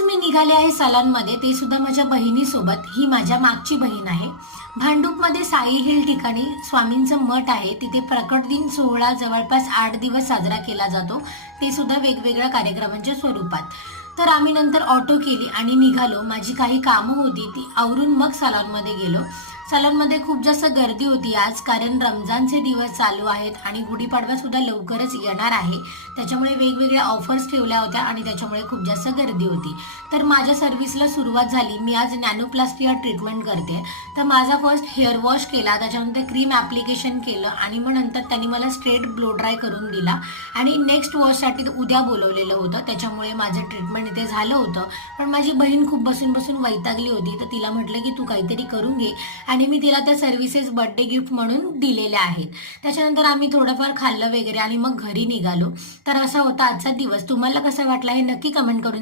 आज मी निघाले आहे सलानमध्ये, ते सुद्धा माझ्या बहिणीसोबत. ही माझ्या मागची बहीण आहे. भांडूपमध्ये साई हिल ठिकाणी स्वामींचं मठ आहे. तिथे प्रकट दिन सोहळा जवळपास 8 दिवस साजरा केला जातो, ते सुद्धा वेगवेगळ्या कार्यक्रमांच्या स्वरूपात. तर आम्ही नंतर ऑटो केली आणि निघालो. माझी काही कामं होती ती आवरून मग सलॉनमध्ये गेलो. सलॉनमध्ये खूप जास्त गर्दी होती आज, कारण रमजानचे दिवस चालू आहेत आणि गुढीपाडवा सुद्धा लवकरच येणार आहे. त्याच्यामुळे वेगवेगळ्या ऑफर्स ठेवल्या होत्या आणि त्याच्यामुळे खूप जास्त गर्दी होती. तर माझ्या सर्व्हिसला सुरुवात झाली. मी आज नॅनोप्लास्टी ट्रीटमेंट करते. तर माझा फर्स्ट हेअर वॉश केला, त्याच्यानंतर क्रीम ॲप्लिकेशन केलं आणि मग नंतर त्यांनी मला स्ट्रेट ब्लो ड्राय करून दिला आणि नेक्स्ट वॉशसाठी उद्या बोलवलेलं होतं. त्याच्यामुळे माझं ट्रीटमेंट इथे झालं होतं. पण माझी बहीण खूप बसून बसून वैतागली होती, तर तिला म्हटलं की तू काहीतरी करून घे आणि मी तिला त्या सर्व्हिसेस बर्थडे गिफ्ट म्हणून दिलेल्या आहेत. त्याच्यानंतर आम्ही थोडंफार खाल्लं वगैरे आणि मग घरी निघालो. तर असा होता आजचा दिवस. तुम्हाला कसा वाटला हे नक्की कमेंट करून